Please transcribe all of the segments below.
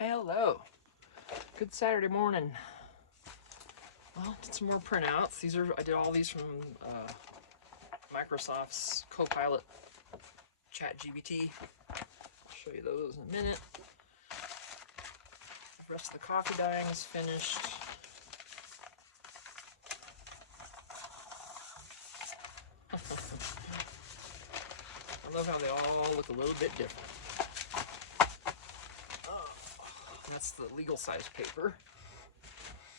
Hello. Good Saturday morning. Well, did some more printouts. I did all these from Microsoft's Copilot ChatGPT. I'll show you those in a minute. The rest of the coffee dyeing is finished. I love how they all look a little bit different. That's the legal size paper,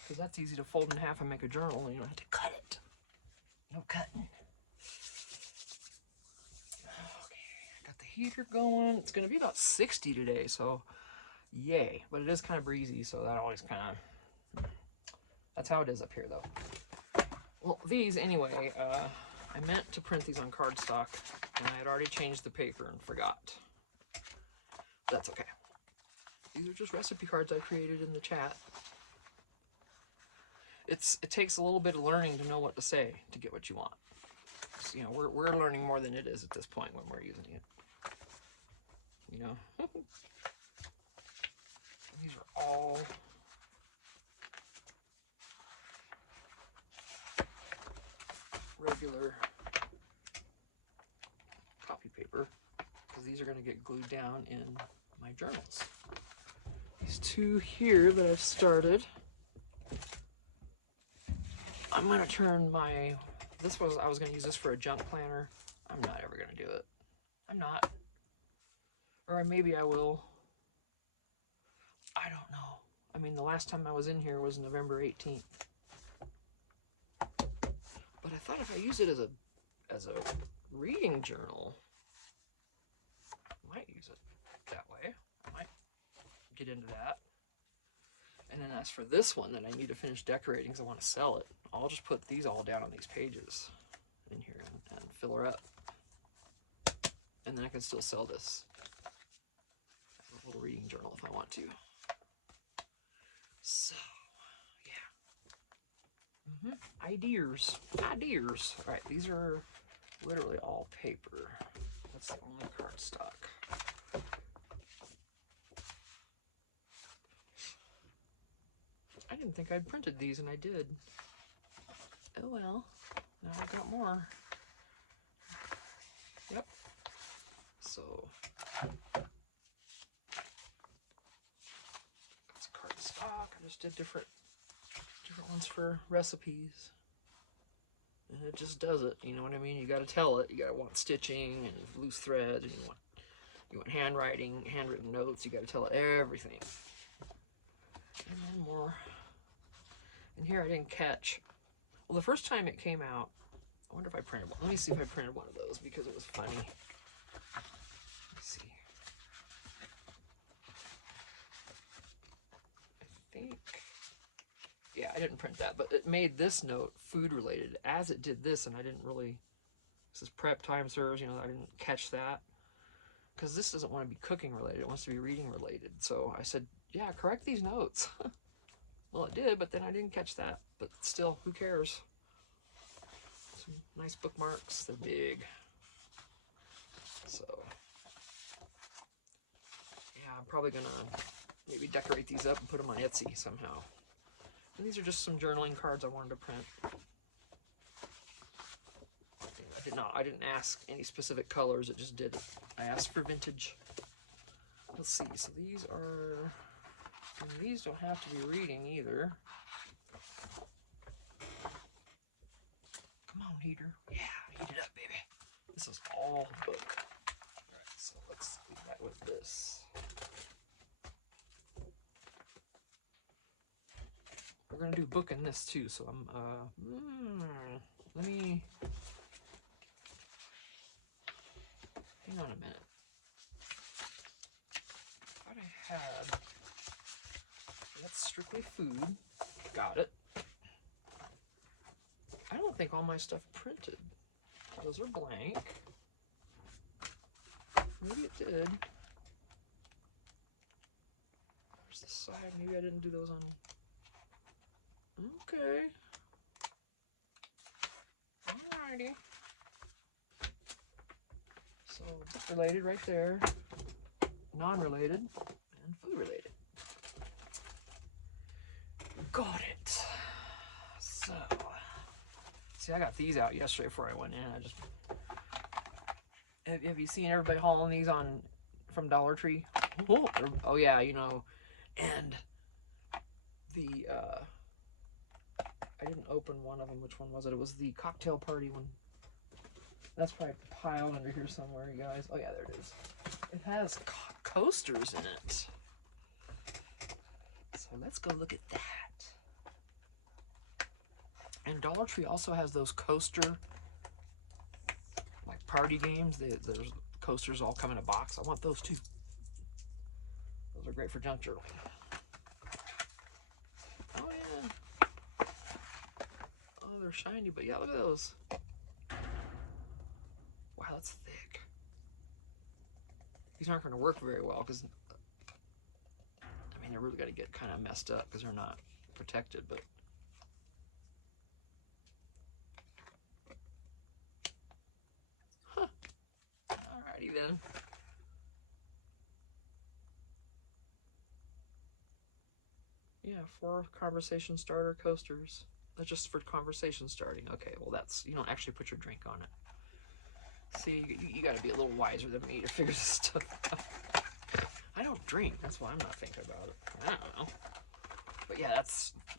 because that's easy to fold in half and make a journal, and you don't have to cut it. No cutting. Okay, got the heater going. It's going to be about 60 today, so yay. But it is kind of breezy, so that always kind of... That's how it is up here, though. Well, these, anyway, I meant to print these on cardstock, and I had already changed the paper and forgot. That's okay. These are just recipe cards I created in the chat. It takes a little bit of learning to know what to say to get what you want. So, you know, we're learning more than it is at this point when we're using it. You know, these are all regular copy paper, because these are going to get glued down in my journals. These two here that I've started, I'm going to turn my, I was going to use this for a junk planner. I'm not ever going to do it. I'm not. Or maybe I will. I don't know. I mean, the last time I was in here was November 18th. But I thought if I use it as a reading journal, I might use it that way. I might get into that. And then as for this one that I need to finish decorating because I want to sell it, I'll just put these all down on these pages in here and fill her up. And then I can still sell this as a little reading journal if I want to. So, yeah. Ideas. All right, these are literally all paper. That's the only cardstock. I didn't think I'd printed these, and I did. Oh well, now I've got more. Yep. So, it's cardstock. I just did different ones for recipes. And it just does it, you know what I mean? You gotta tell it. You gotta want stitching and loose thread, and you want handwriting, handwritten notes. You gotta tell it everything. And then more. And here I didn't catch. Well, the first time it came out, I wonder if I printed one. Let me see if I printed one of those because it was funny. Let's see. I think, yeah, I didn't print that, but it made this note food related as it did this, and I didn't really, this is prep time serves, you know, I didn't catch that. Because this doesn't want to be cooking related, it wants to be reading related. So I said, yeah, correct these notes. Well, it did, but then I didn't catch that. But still, who cares? Some nice bookmarks. They're big. So, yeah, I'm probably going to maybe decorate these up and put them on Etsy somehow. And these are just some journaling cards I wanted to print. I didn't ask any specific colors. It just did. I asked for vintage. Let's see. So these are... And these don't have to be reading either. Come on, heater. Yeah, heat it up, baby. This is all book. Alright, so let's leave that with this. We're gonna do book in this too, so let me hang on a minute. I thought I had, that's strictly food. Got it. I don't think all my stuff printed. Those are blank. Maybe it did. Where's the side? Maybe I didn't do those on. Okay. Alrighty. So book related right there. Non-related and food related. See, I got these out yesterday before I went in. I just have you seen everybody hauling these on from Dollar Tree? Oh yeah, you know, and the I didn't open one of them. Which one was it? It was the cocktail party one. That's probably piled under here somewhere, you guys. Oh yeah, there it is. It has coasters in it. So let's go look at that. And Dollar Tree also has those coaster, like party games. There's coasters all come in a box. I want those too. Those are great for junk journaling. Oh yeah. Oh, they're shiny, but yeah, look at those. Wow, that's thick. These aren't going to work very well because, I mean, they're really going to get kind of messed up because they're not protected, but. Huh. Alrighty then. Yeah, 4 conversation starter coasters. That's just for conversation starting. Okay, well that's, you don't actually put your drink on it. See, you gotta be a little wiser than me to figure this stuff out. I don't drink, that's why I'm not thinking about it. I don't know. But yeah,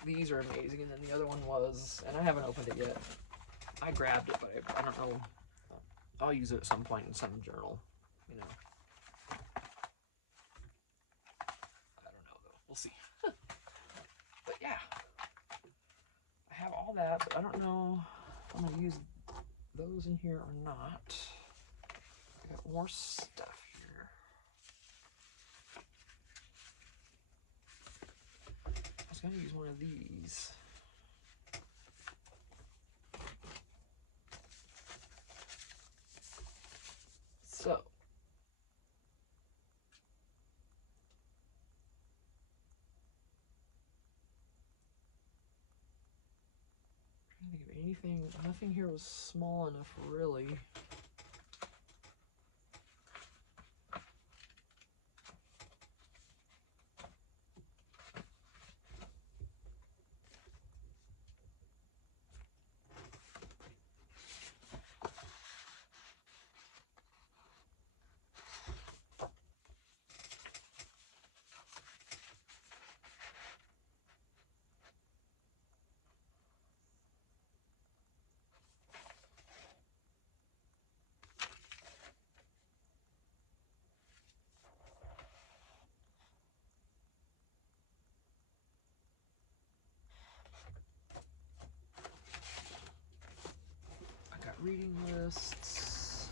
these are amazing. And then the other one was, and I haven't opened it yet. I grabbed it, but I don't know. I'll use it at some point in some journal, you know. I don't know though, we'll see. But yeah, I have all that, but I don't know if I'm gonna use those in here or not. I got more stuff here. I was gonna use one of these. So I can't think of anything. Nothing here was small enough, really. I got reading lists,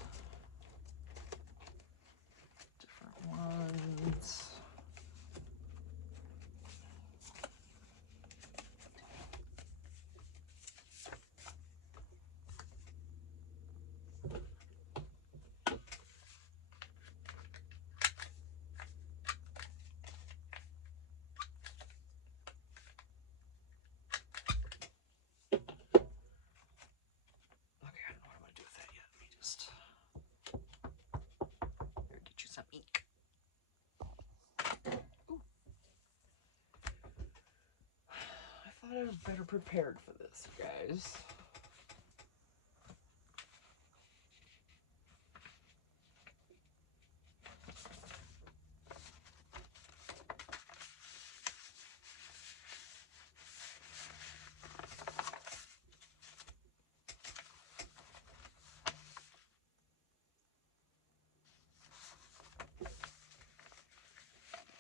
different ones. Ink. Ooh. I thought I was better prepared for this, guys.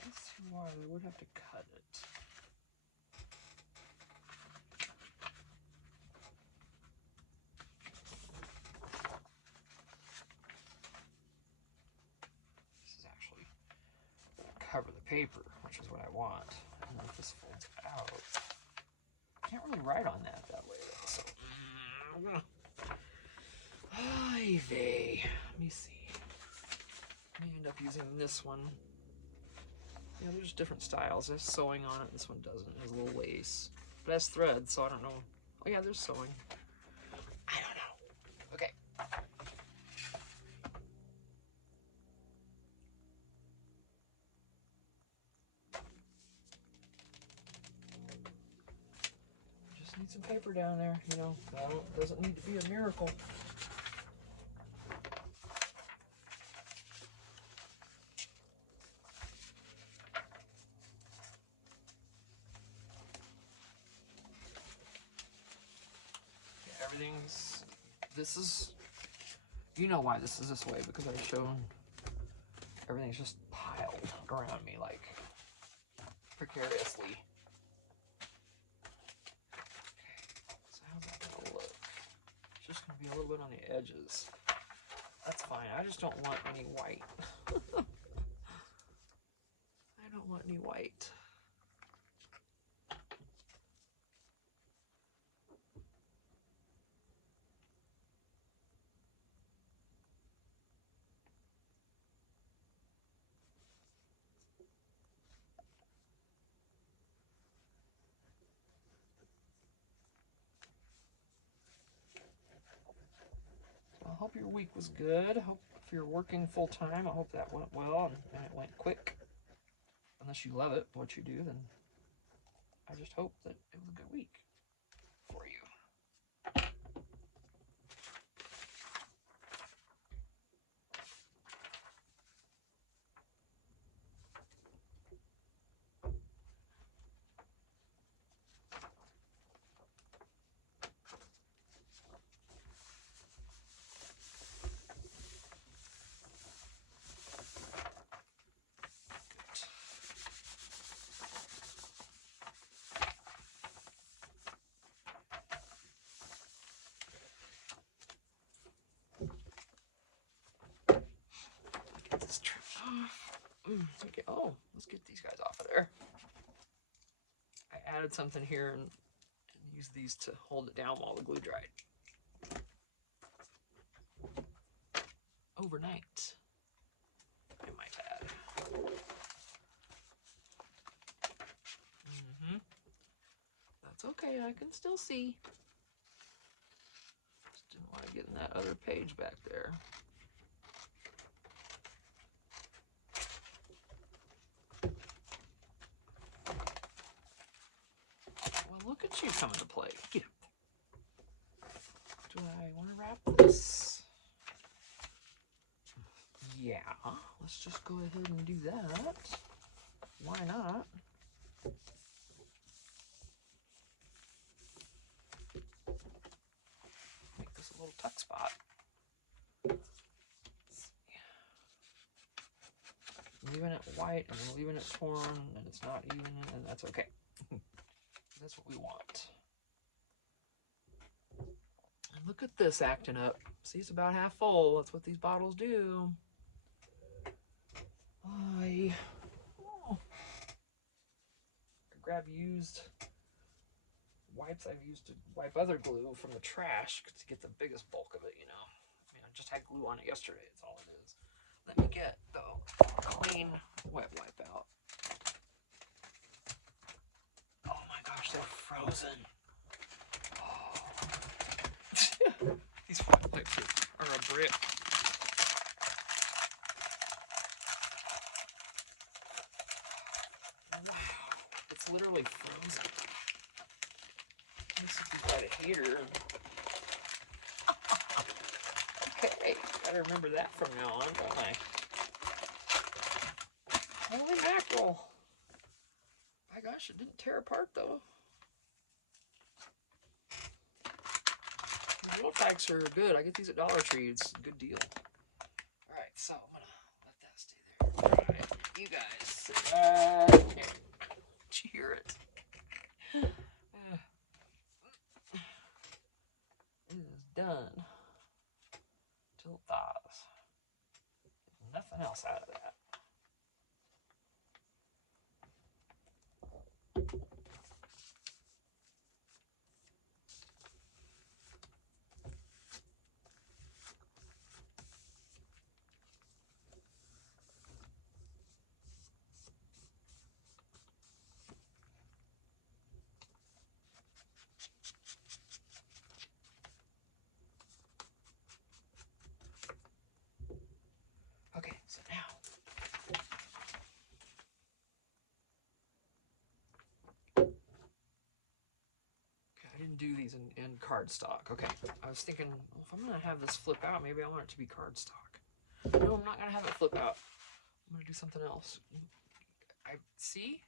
Let's see why I would have to cut it. Cover the paper, which is what I want. And then if this folds out, I can't really write on that way though, so I'm gonna. Ay vey. Let me see. I may end up using this one. Yeah, there's different styles. There's sewing on it. This one doesn't. It has a little lace. But it has thread, so I don't know. Oh yeah, there's sewing. I don't know. Okay. Need some paper down there, you know. Doesn't need to be a miracle. Yeah, this is, you know why this is this way, because I've shown everything's just piled around me like precariously. So how's that gonna look? It's just gonna be a little bit on the edges. That's fine. I just don't want any white. I don't want any white. I hope your week was good. I hope if you're working full time, I hope that went well and it went quick. Unless you love it, what you do, then I just hope that it was a good week for you. Get this trim off. Okay. Oh, let's get these guys off of there. I added something here and used these to hold it down while the glue dried. Overnight, I might add. That's okay, I can still see. Just didn't want to get in that other page back there. Well, look at you coming to play. Get up there. Do I want to wrap this? Yeah, let's just go ahead and do that. Why not? Make this a little tuck spot. Leaving it white and then leaving it torn, and it's not even, and that's okay. That's what we want. And look at this acting up. See, it's about half full. That's what these bottles do. I grab used wipes I've used to wipe other glue from the trash to get the biggest bulk of it, you know. I mean, I just had glue on it yesterday. That's all it is. Let me get, though, a clean wet wipe out. Oh my gosh, they're frozen. Oh. These wet wipes are a brick. Wow, it's literally frozen. This is quite a heater. Okay, gotta remember that from now on, don't I? Holy mackerel. My gosh, it didn't tear apart though. The little packs are good. I get these at Dollar Tree. It's a good deal. Alright, so I'm gonna let that stay there. Alright, you guys sit right there. Did you hear it? It is done. Till it thaws. Nothing else out of that. didn't do these in cardstock. Okay, I was thinking, well, if I'm gonna have this flip out, maybe I want it to be cardstock. No, I'm not gonna have it flip out. I'm gonna do something else. I see.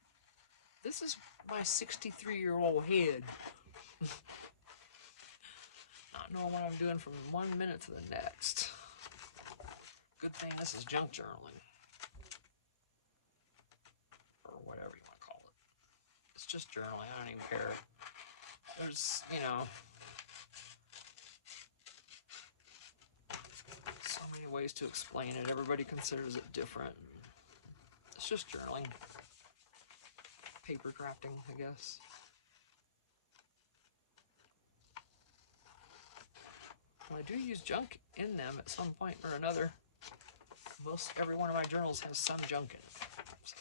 This is my 63-year-old head. Not knowing what I'm doing from 1 minute to the next. Good thing this is junk journaling. Or whatever you want to call it. It's just journaling, I don't even care. There's, you know, so many ways to explain it. Everybody considers it different. It's just journaling. Paper crafting, I guess. Well, I do use junk in them at some point or another. Most every one of my journals has some junk in it. So,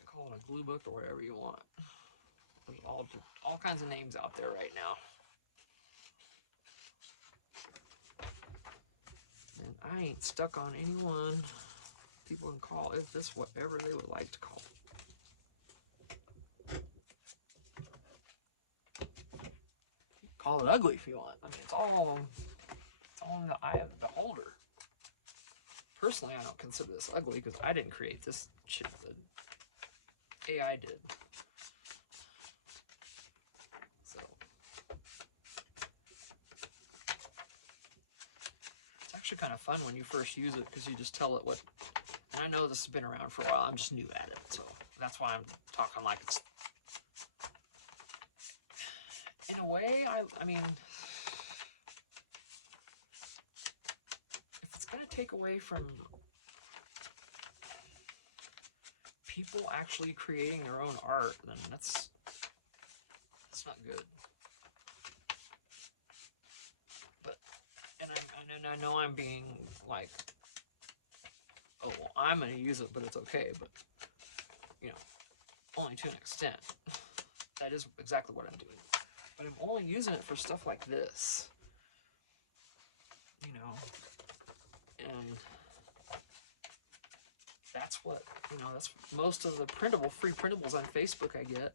you can call it a glue book or whatever you want. There's all kinds of names out there right now. And I ain't stuck on any one. People can call it this whatever they would like to call it. Call it ugly if you want. I mean, it's all in the eye of the beholder. Personally, I don't consider this ugly because I didn't create this shit. The AI did. So it's actually kind of fun when you first use it because you just tell it what. And I know this has been around for a while. I'm just new at it, so that's why I'm talking like it's. In a way, I mean, if it's going to take away from people actually creating their own art, then that's not good. But, and I know I'm being like, oh, well, I'm going to use it, but it's okay, but, you know, only to an extent. That is exactly what I'm doing. But I'm only using it for stuff like this, you know, and that's what, you know, that's most of the free printables on Facebook I get.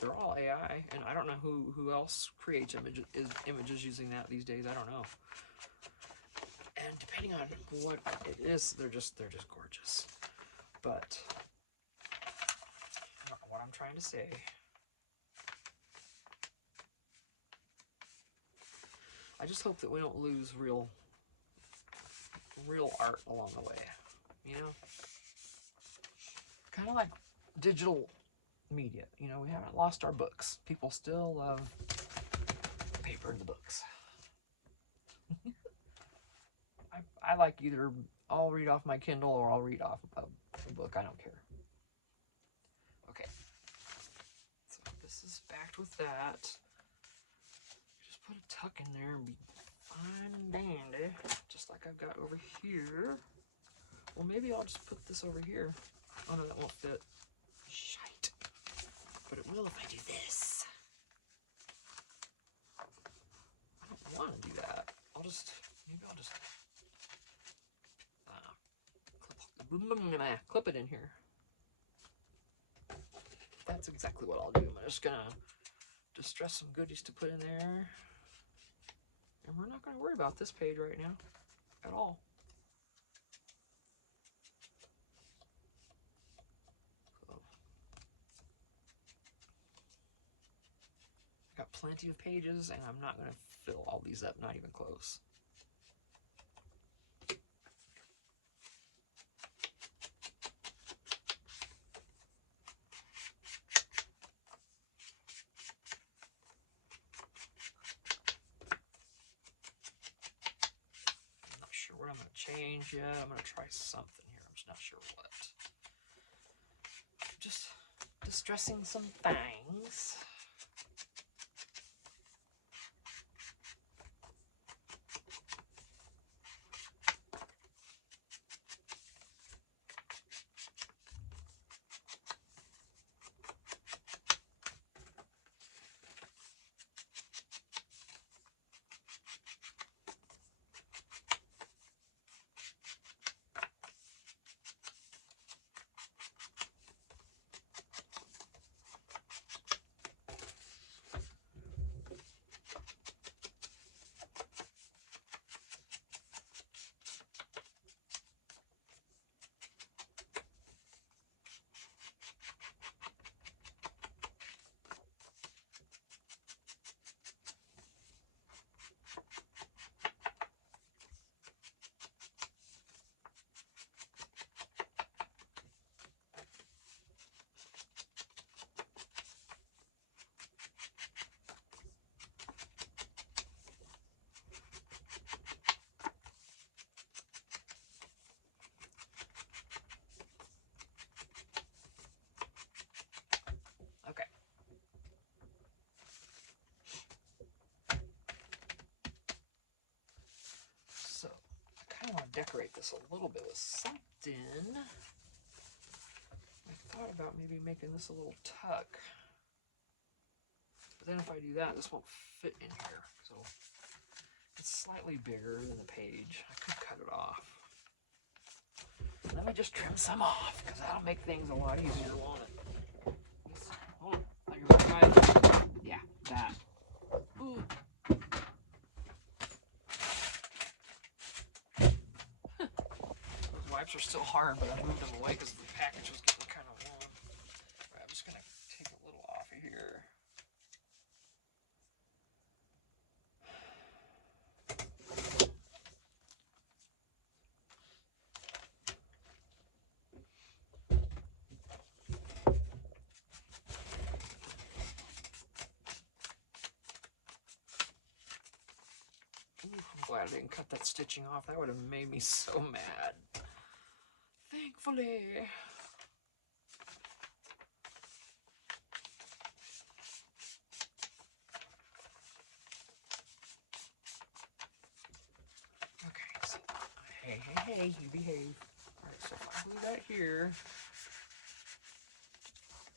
They're all AI, and I don't know who else creates images using that these days. I don't know. And depending on what it is, they're just gorgeous. But I don't know what I'm trying to say. I just hope that we don't lose real art along the way, you know? Kind of like digital media, you know, we haven't lost our books. People still love paper in the books. I like either I'll read off my Kindle or I'll read off a book, I don't care. Okay, so this is backed with that. Just put a tuck in there and be fine and dandy, just like I've got over here. Well, maybe I'll just put this over here. Oh no, that won't fit. Shite. But it will if I do this. I don't want to do that. Maybe I'll just clip it in here. That's exactly what I'll do. I'm just gonna distress some goodies to put in there. And we're not gonna worry about this page right now at all. Got plenty of pages, and I'm not going to fill all these up, not even close. I'm not sure what I'm going to change yet. I'm going to try something here. I'm just not sure what. Just distressing some things. decorate this a little bit with something. I thought about maybe making this a little tuck. But then if I do that, this won't fit in here. So it's slightly bigger than the page. I could cut it off. Let me just trim some off, because that'll make things a lot easier, won't it? Hold on. Yeah, that. Ooh. Those wipes are still hard, but I moved them away because the package was getting kind of warm. Right, I'm just going to take a little off of here. I'm glad I didn't cut that stitching off. That would have made me so mad. Thankfully. Okay, so, hey, you behave. Alright, so if I glue that here,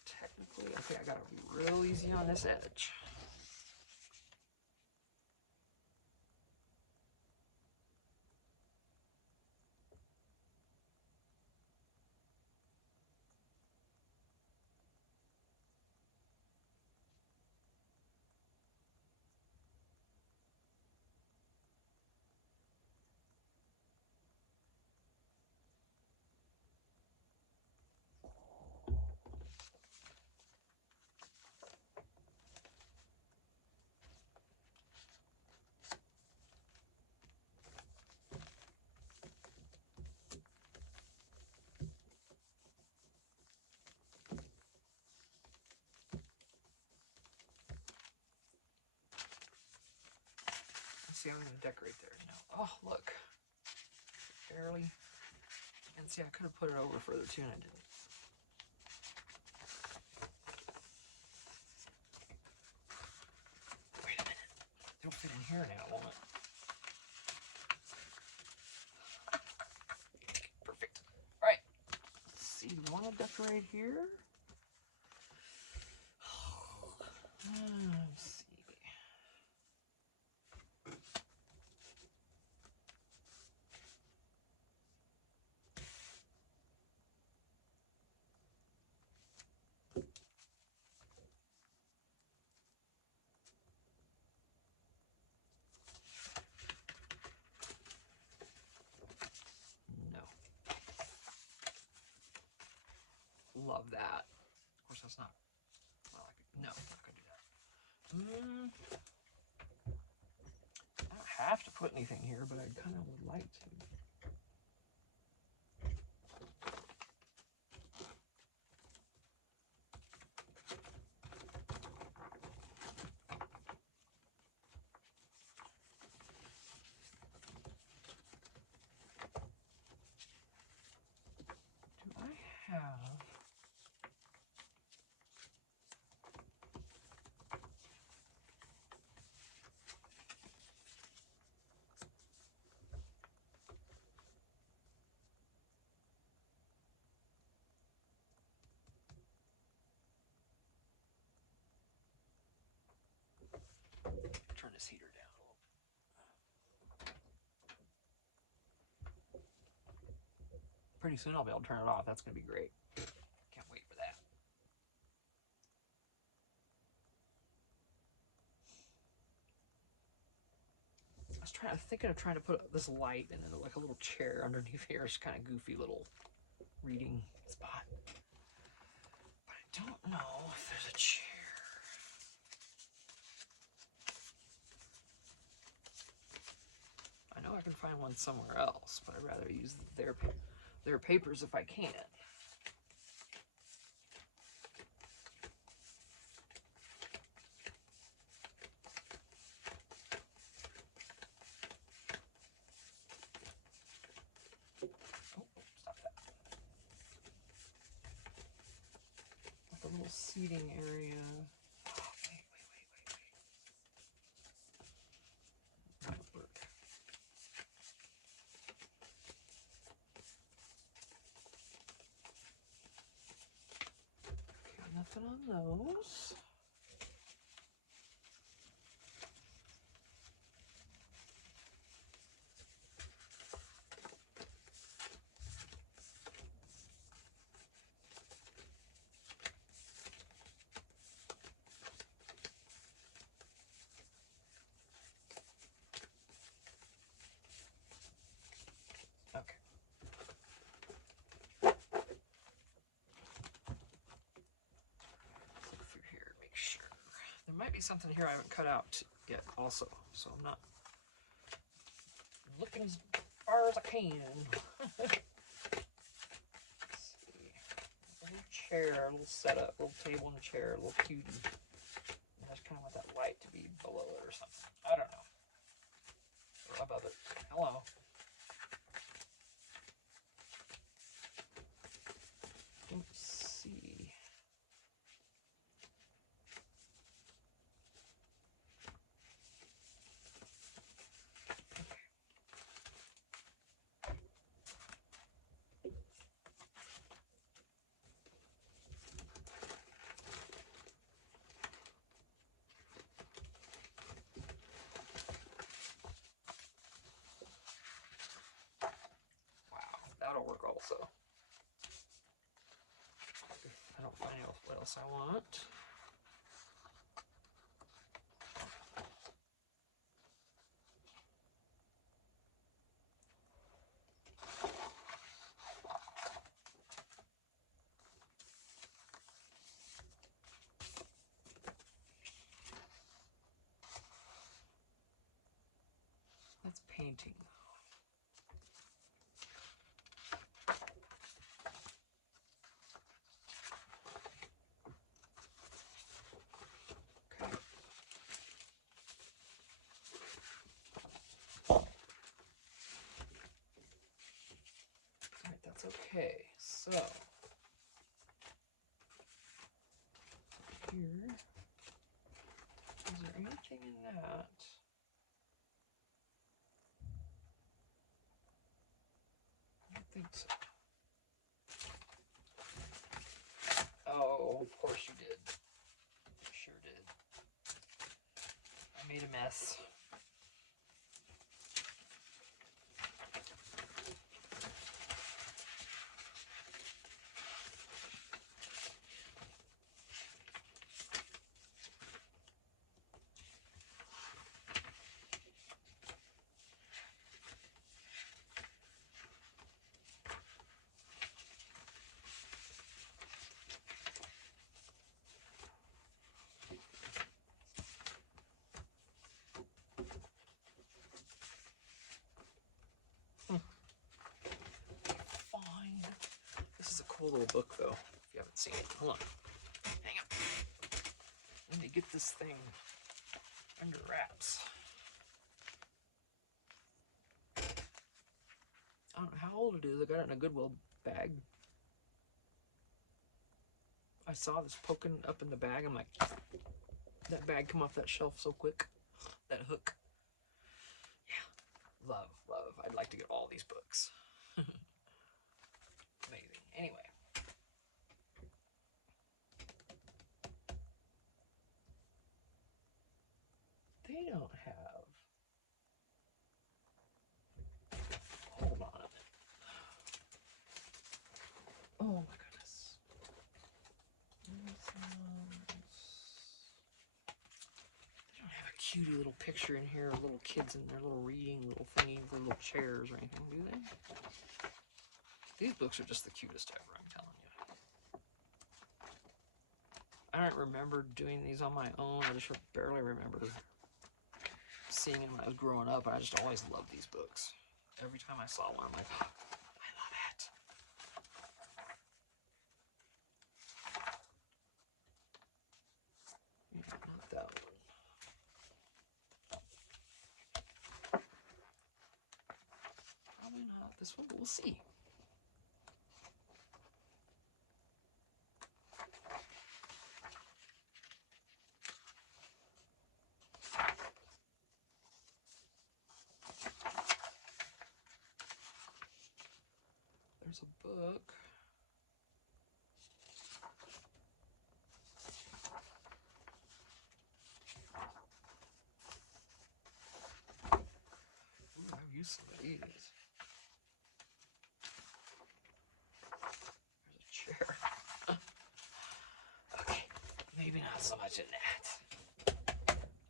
technically, okay, I gotta be real easy on this edge. See, I'm going to decorate there now. Oh, look. Barely. And see, I could have put it over further too, and I didn't. Wait a minute. It'll fit in here now, won't it? Perfect. All right. Let's see, do we want to decorate here? Let's see. Love that. Of course, that's not. Well, no, I'm not gonna do that. I don't have to put anything here, but I kind of would like to. Do I have? Turn this heater down a little bit. Pretty soon I'll be able to turn it off. That's going to be great. Can't wait for that. I was thinking of trying to put this light and then like a little chair underneath here. It's kind of goofy little reading spot. But I don't know if there's a chair. I know I can find one somewhere else, but I'd rather use their papers if I can. Little seating area. Oh, wait. That would work. Nothing on those. Okay. Look through here, make sure. There might be something here I haven't cut out yet also, so I'm not looking as far as I can. Let's see. A little chair, a little setup, a little table and a chair, a little cutie. And I just kind of want that light to be below it or something. I don't know. Or above it. Hello. Don't see. That'll work also. If I don't find what else I want. That's painting. Okay, so here, is there anything in that? I don't think so. Oh, of course you did. You sure did. I made a mess. Fine. This is a cool little book, though, if you haven't seen it. Hold on. Hang on. Let me get this thing under wraps. I don't know how old it is. I got it in a Goodwill bag. I saw this poking up in the bag. I'm like, that bag come off that shelf so quick. That hook. Yeah. Love, love. I'd like to get all these books. Amazing. Anyway. They don't have. Hold on a minute. Oh my goodness. They don't have a cutie little picture in here of little kids in their little reading little thingies, little chairs or anything, do they? These books are just the cutest ever, I'm telling you. I don't remember doing these on my own. I just barely remember seeing them when I was growing up. I just always loved these books. Every time I saw one, I'm like, oh, I love it. Yeah, not that one. Probably not this one, but we'll see. There's a book. some of these. There's a chair. Okay, maybe not so much in that.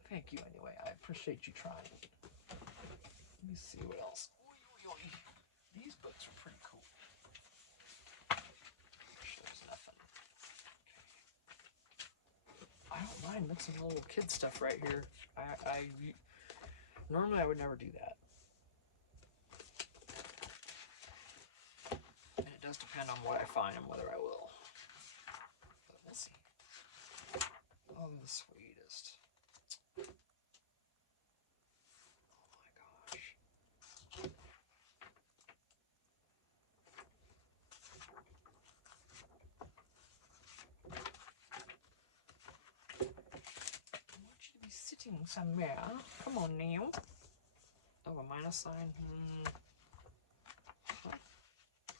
Thank you anyway. I appreciate you trying. Let me see what else. These books are pretty cool. There's nothing. Okay. I don't mind mixing a little kid stuff right here. Normally I would never do that. And it does depend on what I find and whether I will. But let's see. Oh, the sweetest. Oh my gosh. I want you to be sitting somewhere. Come on now. Oh, a minus sign?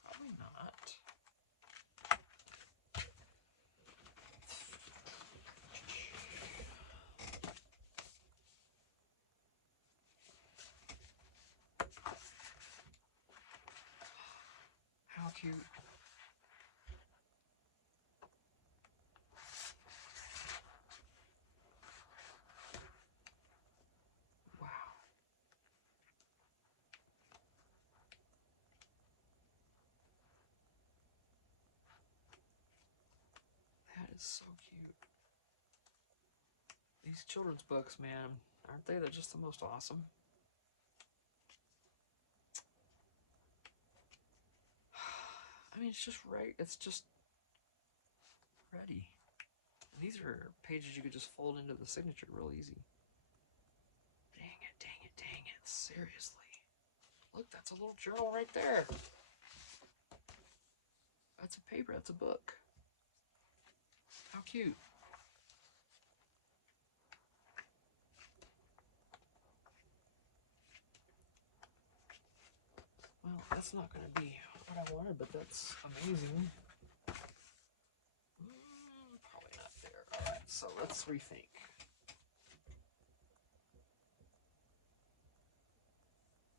Probably not. How cute. Wow. That is so cute. These children's books, man, aren't they? They're just the most awesome. I mean, it's just right. It's just ready. And these are pages you could just fold into the signature real easy. Dang it, dang it, dang it. Seriously. Look, that's a little journal right there. That's a paper. That's a book. How cute. Well, that's not going to be what I wanted, but that's amazing. Probably not there. All right, so let's rethink.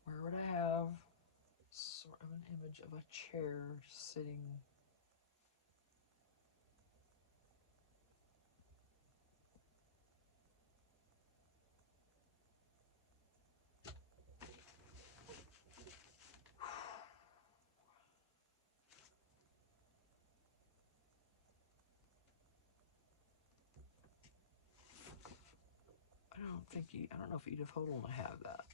Where would I have sort of an image of a chair sitting? I don't know if Edith Hodel will have that.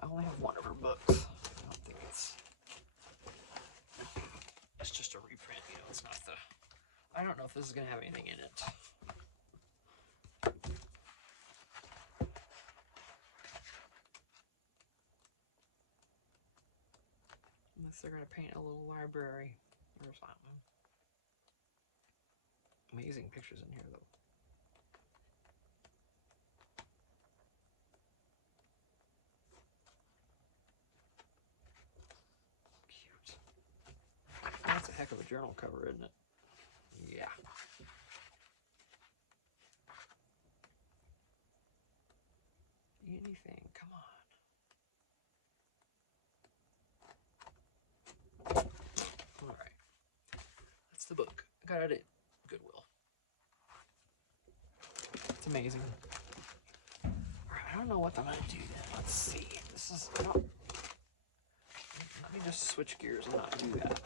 I only have one of her books. I don't think it's just a reprint, you know, it's not the, I don't know if this is going to have anything in it. Unless they're going to paint a little library or something. Amazing pictures in here, though. Cute. That's a heck of a journal cover, isn't it? Yeah. Anything, come on. All right. That's the book. I got it at Goodwill. It's amazing. All right, I don't know what I'm going to do then. Let's see. This is, let me just switch gears and not do that.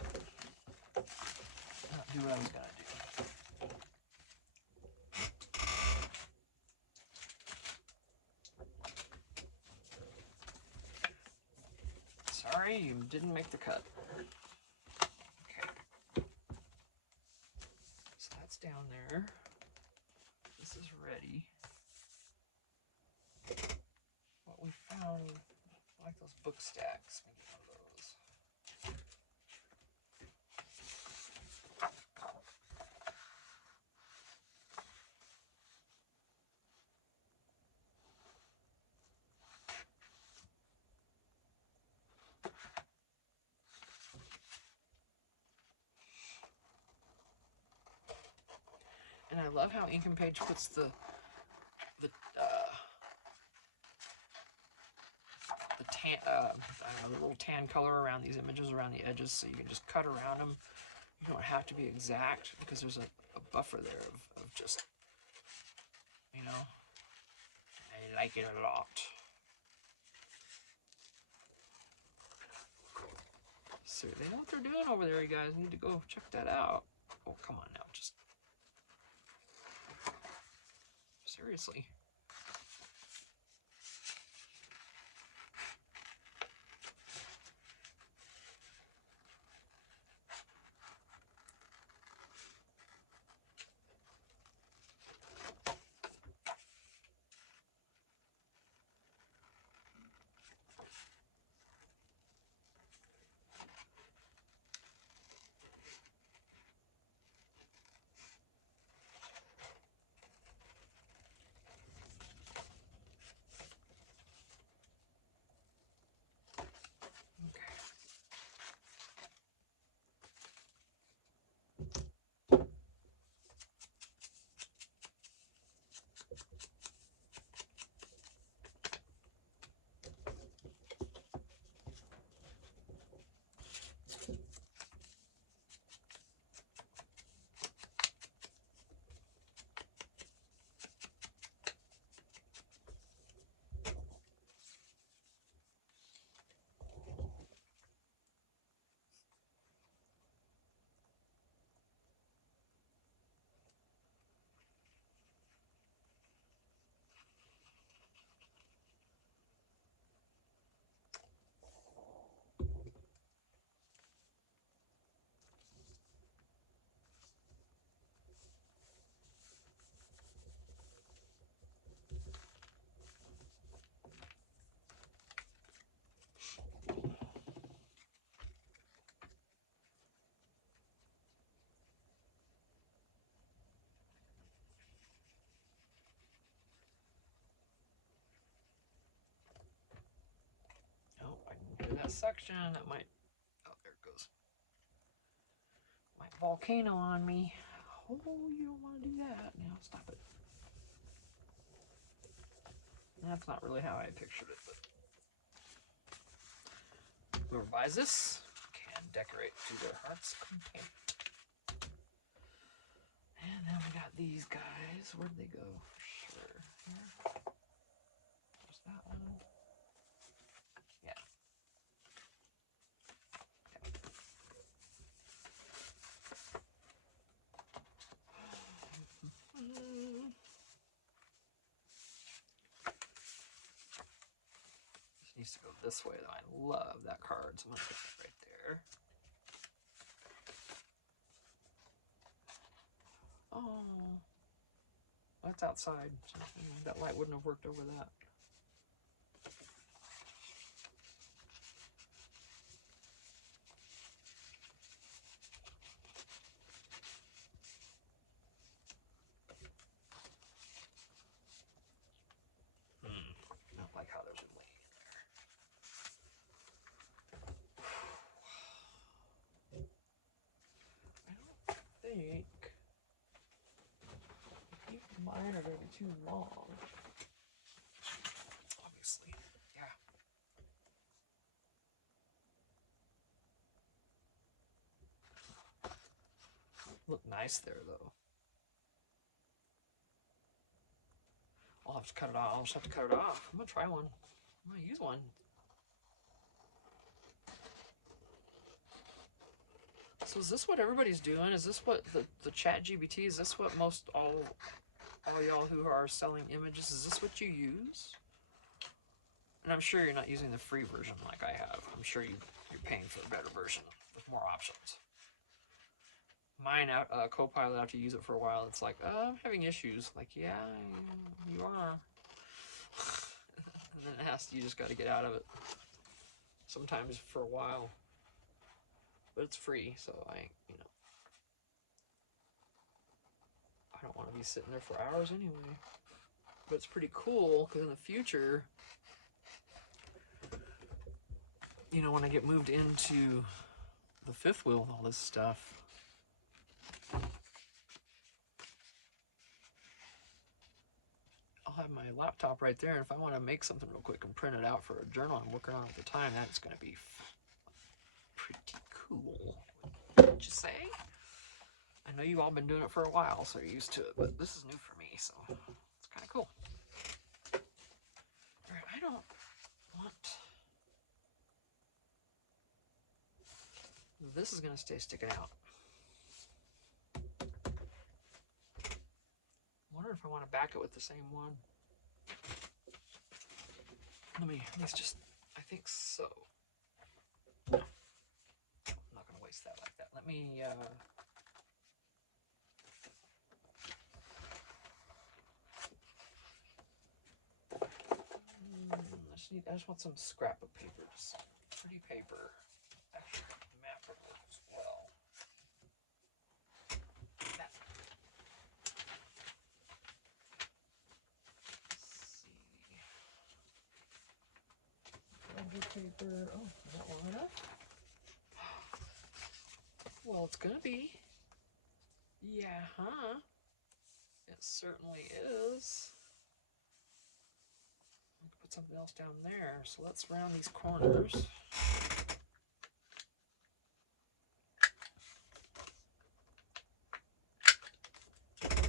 Not do what I was going to do. Sorry, you didn't make the cut. Okay. So that's down there. This is ready. What we found, I like those book stacks. Maybe one of those. And I love how Ink and Page puts the a little tan color around these images, around the edges, so you can just cut around them. You don't have to be exact because there's a buffer there of just, you know, I like it a lot. So they know what they're doing over there, you guys. Need to go check that out. Oh, come on now, just seriously. Oh, I can do that section. That might, oh, there it goes. Might volcano on me. Oh, you don't want to do that. Now stop it. That's not really how I pictured it, but whoever buys this can decorate to their heart's content. And then we got these guys. Where'd they go? For sure. Here. There's that one. Yeah. This needs to go this way, though. I love that card, so I'm going to put it right there. Oh, that's outside. That light wouldn't have worked over that. Not like how there's a lane there. I don't think mine are going to be too long. Obviously, yeah. Look nice there, though. I'll have to cut it off. I'll just have to cut it off. I'm gonna try one. I'm gonna use one. So is this what everybody's doing? Is this what the ChatGPT? Is this what most all y'all who are selling images? Is this what you use? And I'm sure you're not using the free version like I have. I'm sure you're paying for a better version with more options. Mine Copilot, after you use it for a while, it's like, I'm having issues. Like, yeah, you are. And then it has to, you just got to get out of it. Sometimes for a while. But it's free, so I don't want to be sitting there for hours anyway. But it's pretty cool, because in the future, when I get moved into the fifth wheel and all this stuff, I'll have my laptop right there, and if I want to make something real quick and print it out for a journal I'm working on at the time, that's going to be pretty cool. Wouldn't you say? I know you all been doing it for a while, so you're used to it, but this is new for me, so it's kind of cool. Alright, I don't want... This is going to stay sticking out. I wonder if I want to back it with the same one. Let me just, I think so. No, I'm not going to waste that like that. Let me, I just want some scrap of paper, just pretty paper. Actually, map would work as well. That. Let's see. Paper. Oh, is that long enough? Well, it's gonna be. Yeah, huh? It certainly is. I can put something else down there. So let's round these corners.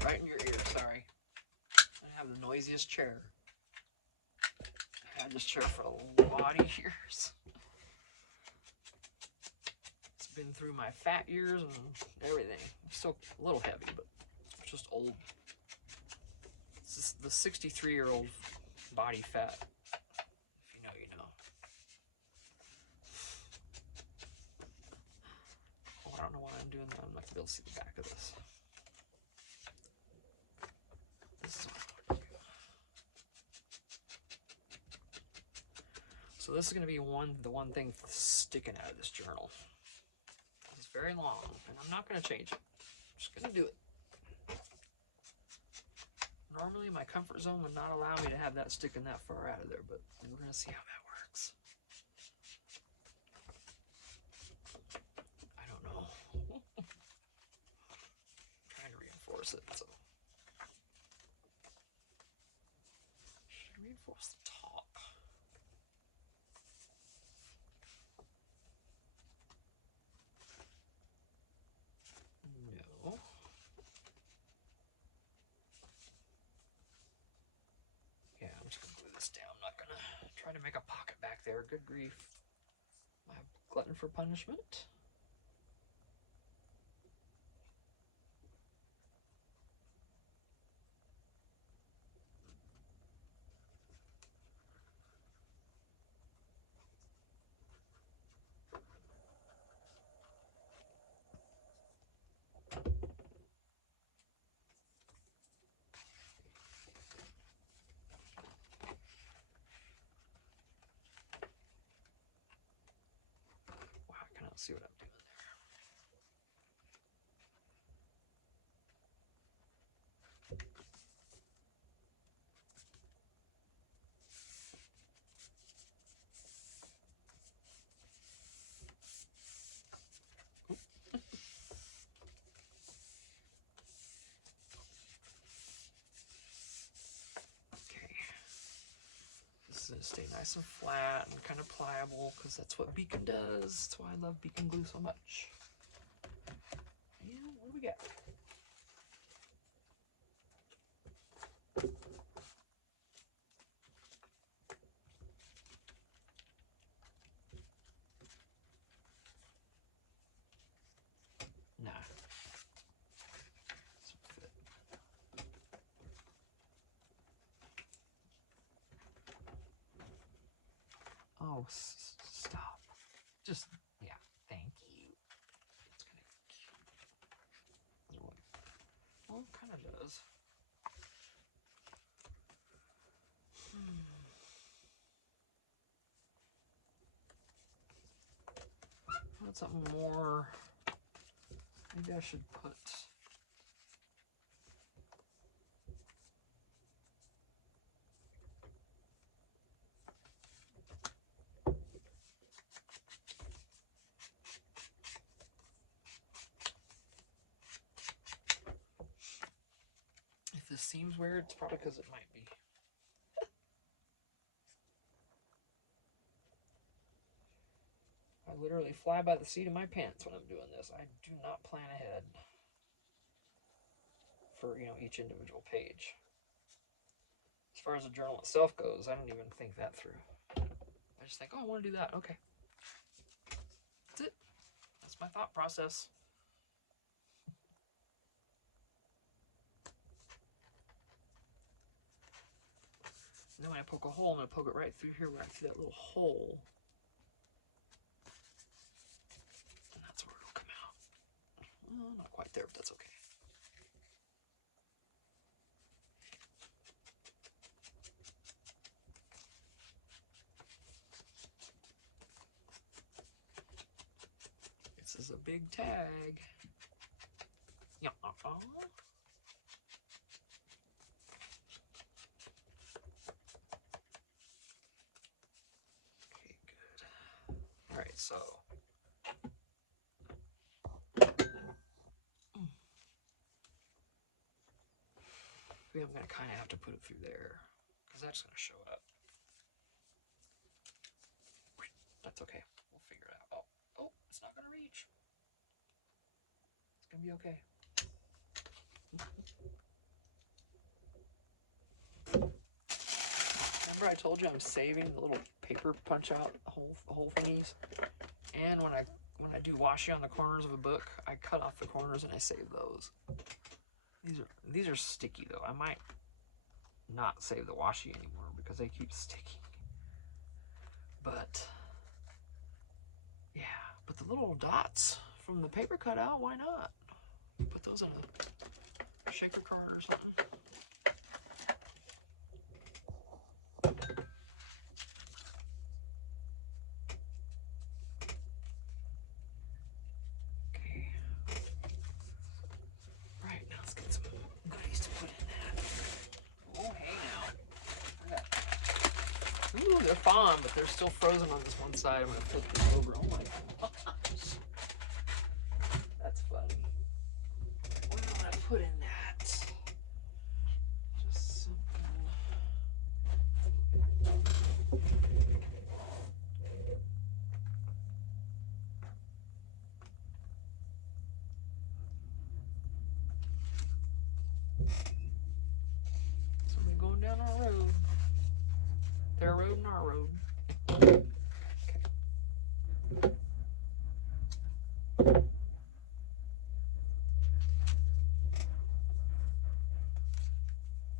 Right in your ear, sorry. I have the noisiest chair. I had this chair for a lot of years. It's been through my fat years and everything. I'm still a little heavy, but it's just old. This is the 63-year-old body fat. If you know, you know. Oh, I don't know why I'm doing that. I'm not going to be able to see the back of this. So this is going to be the one thing sticking out of this journal. It's very long, and I'm not going to change it. I'm just going to do it. Normally, my comfort zone would not allow me to have that sticking that far out of there, but we're going to see how that works. I don't know. I'm trying to reinforce it, so. Should I reinforce the top? No. Yeah, I'm just going to glue this down. I'm not going to try to make a pocket back there. Good grief. I'm a glutton for punishment. Wow, I cannot see what I'm doing there. Okay. This is going to stay nice and flat and kind of pliable because that's what Beacon does. That's why I love Beacon glue so much. And what do we got? Nah. Oh, stop. Just, yeah, thank you. It's kind of cute. Well, it kind of does. Want something more. Maybe I should put. If this seems weird, it's probably because it might be literally fly by the seat of my pants when I'm doing this. I do not plan ahead for, each individual page. As far as the journal itself goes, I don't even think that through. I just think, oh, I want to do that. Okay. That's it. That's my thought process. And then when I poke a hole, I'm going to poke it right through here, right through that little hole. And that's where it'll come out. Well, not quite there, but that's okay. This is a big tag. Yeah. Okay, good. All right, so I'm going to kind of have to put it through there because that's going to show up. That's okay. We'll figure it out. Oh, it's not going to reach. It's going to be okay. Remember I told you I'm saving the little paper punch out hole thingies? And when I do washi on the corners of a book, I cut off the corners and I save those. These are sticky though. I might not save the washi anymore because they keep sticking. But yeah, but the little dots from the paper cutout, why not? Put those in a shaker card or something. Okay. Right, now let's get some goodies to put in that. Oh, hey now. Ooh, they're fine, but they're still frozen on this one side. I'm going to flip them over. Oh my gosh. That's funny. What do I want to put in that? Just something. So we're going down our road. Their road and our road. Okay.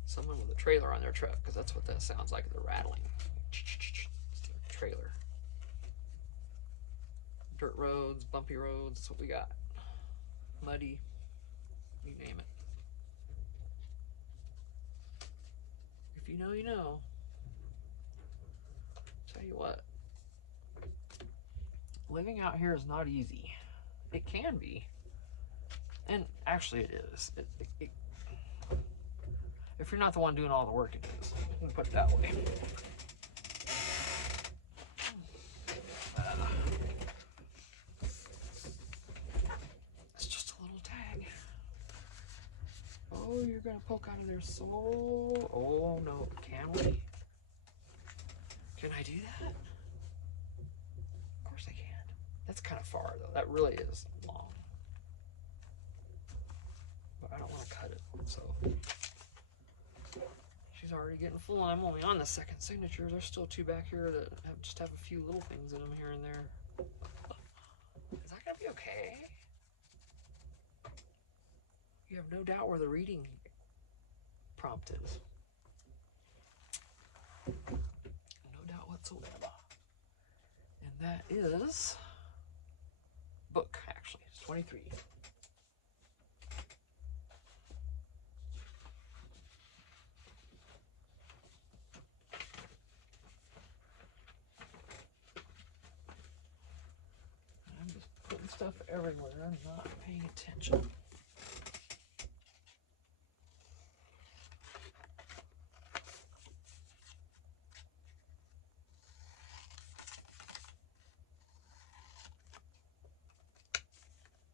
Someone with a trailer on their truck, because that's what that sounds like. They're rattling. It's the trailer. Dirt roads, bumpy roads, that's what we got. Muddy, you name it. If you know, you know. Tell you what, living out here is not easy. It can be, and actually it is. If you're not the one doing all the work, it is. I'm gonna put it that way. It's just a little tag. Oh, you're gonna poke out of their soul. Oh no, can we? Can I do that? Of course I can. That's kind of far though. That really is long. But I don't want to cut it, so. She's already getting full. I'm only on the second signature. There's still two back here that just have a few little things in them here and there. Is that gonna be okay? You have no doubt where the reading prompt is. No doubt whatsoever. And that is book, actually. It's 23. I'm just putting stuff everywhere. I'm not paying attention.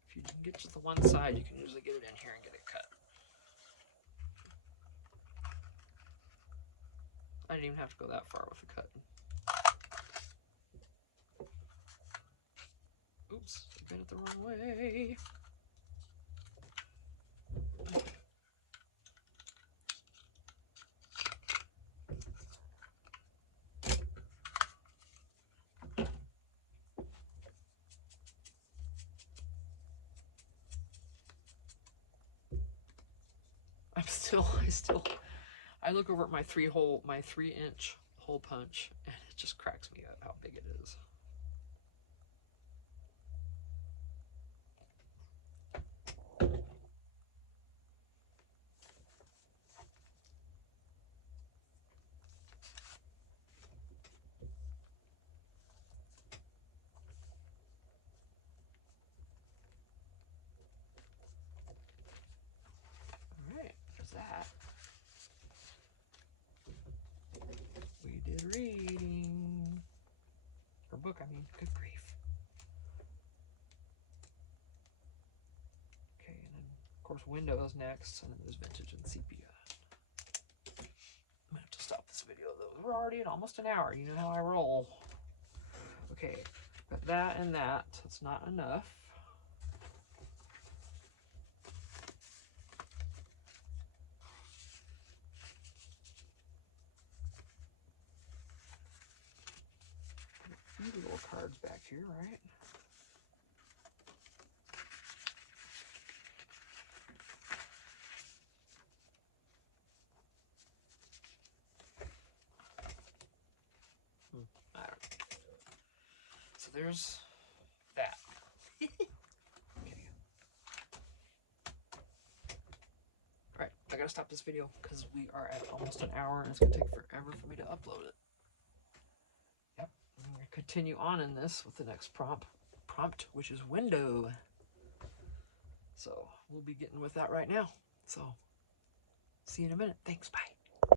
If you can get to the one side, you can usually get it in here and get it cut. I didn't even have to go that far with the cut. Oops, I got it the wrong way. I look over at my 3-inch hole punch, and it just cracks me up how big it is. All right, there's that. We did reading. Or book, I mean, good grief. Okay, and then, of course, Windows next, and then there's Vintage and Sepia. I'm gonna have to stop this video, though. We're already at almost an hour. You know how I roll. Okay, got that and that, so it's not enough. A few little cards back here, right? I don't know. So there's that. Okay. Alright, I gotta stop this video because we are at almost an hour and it's gonna take forever for me to upload it. Yep, I'm gonna continue on in this with the next prompt, which is window. So we'll be getting with that right now. So see you in a minute. Thanks, bye.